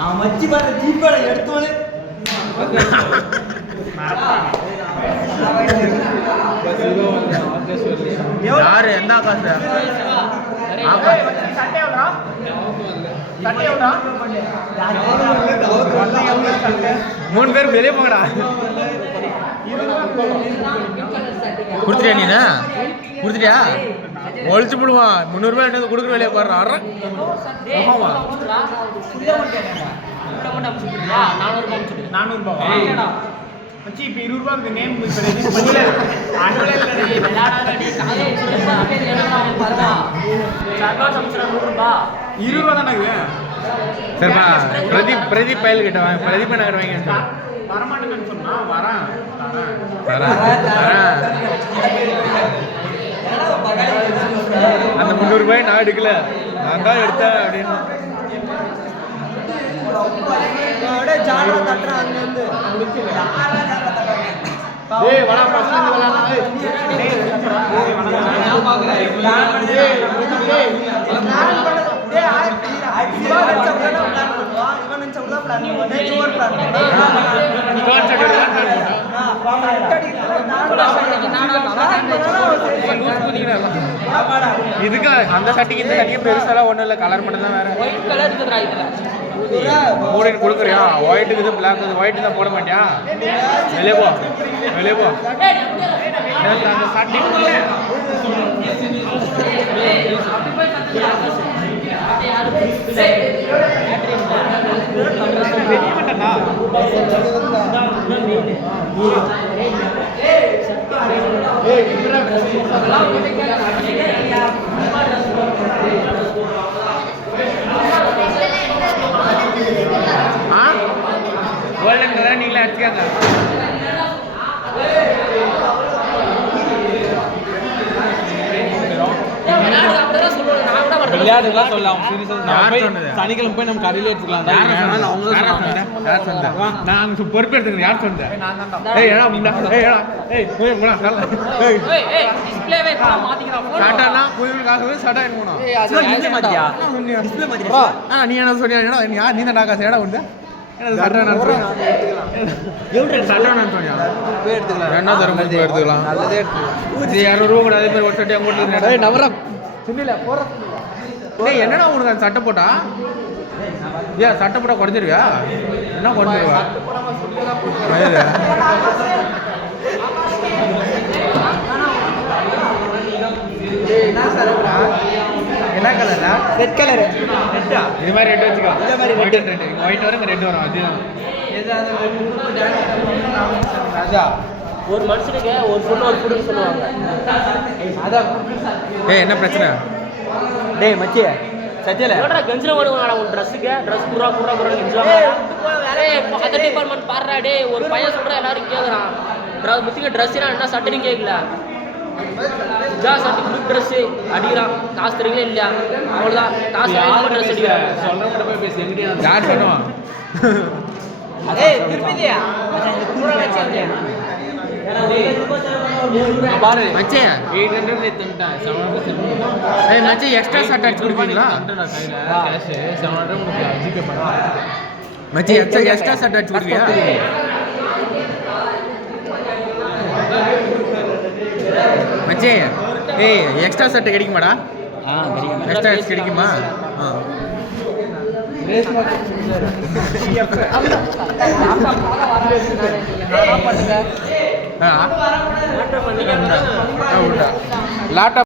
அவன் மச்சி பார்த்த ஜீப்போட எடுத்தோன்னு யாரு எந்த காசு மூணு பேர் வெளியே போங்கடா கொடுத்துட்டியா நீ கொடுத்துட்டியா ஒழிச்சு போடுவான் 300 ரூபாய் என்ன கொடுக்குற வேலையை பாடுறா ஆமாமா 400 மச்சி இப்போ 20 ரூபாய் நேம் இப்போ ரெஜிஸ்டர் பண்ணல அன்வலைல விளையாடாதடி காலே 100 ரூபாய் 20 ரூபாய் தானே இது சரிப்பா பிரதீப் பயல் கிட்ட வாங்க பிரதீப் நகர் வாங்கி வரமாட்டேன்னு சொன்னா வரேன் அந்த 300 ரூபாய் நான் எடுக்கல நான் தான் எடுத்தேன் அப்படின்னு இதுக்கு அந்த சட்டிக்கு இந்த சட்டிக்கு பெருசாலாம் ஒன்றும் இல்லை கலர் மட்டும் தான் வேற மூடிட்டு கொடுக்குறியா ஒயிட்டுக்கு இது பிளாக் ஒயிட்டு தான் போட மாட்டியா வெளியே போ அந்த சட்டி கோல்டன் கலர் நீங்களே அடிச்சுக்காங்க விளையாடுலாம் சொல்லலாம் சனிக்கிழமை போய் நம்ம கடையில் எடுத்துக்கலாம் நான் பொறுப்பு எடுத்துக்கிறேன் யார் சொன்னேன் நீ என்ன சொன்னியா நீ தான் காசு இடம் உண்டு எடுத்துக்கலாம் 200 ரூபா கூட அதே மாதிரி ஒரு சட்டை என்னடா உனக்கு அந்த சட்டை போட்டா ஏன் சட்டை போட்டா குறைஞ்சிருவியா என்ன குறைஞ்சிருவா என்ன கலரா ரெட் கலரு இது மாதிரி ரெட் வச்சுக்கோ இந்த மாதிரி ரெட் ஒயிட் வரும் ரெட் வரும் அதுதான் ராஜா ஒரு மனுஷனுக்கு ஒரு பொண்ணு ஒரு புடுன்னு சொல்லுவாங்க அதான் என்ன பிரச்சனை டேய் மச்சி சத்தியல என்னடா கஞ்சர ஓடுவாடா உன் Dressக்கு Dress குறா கெஞ்சா டேய் அந்த டிபார்ட்மென்ட் பாறடா டேய் ஒரு பையன் சொல்ற எல்லாரும் கேக்குறான் முத்திக்கு Dressனா என்ன சட்டனி கேக்கல ஜா சட்டி புது Dress அடிக்குறான் காசு தரீங்களா இல்லையா அவ்வளவுதான் காசு வாங்கி Dress அடிக்குறாங்க சொல்றவங்க போய் பேசி எங்கடி யார் பண்ணுவான் டேய் திருப்பிதியா மச்சான் இந்த குறா வச்சியா பாரு மச்சே 800 எடுத்துட்டேன் 700 ஏய் மச்சே எக்ஸ்ட்ரா ஷர்ட் அடிச்சு கொடுப்பீங்களா கேஷ் 700 உங்களுக்கு ஜிபே பண்ணலாம் மச்சே எக்ஸ்ட்ரா ஷர்ட் அடிச்சு கொடுப்பியா மச்சே ஏய் எக்ஸ்ட்ரா ஷர்ட் கிடைக்குமாடா கிடைக்கும் எக்ஸ்ட்ரா கிடைக்குமா லேப்டாப்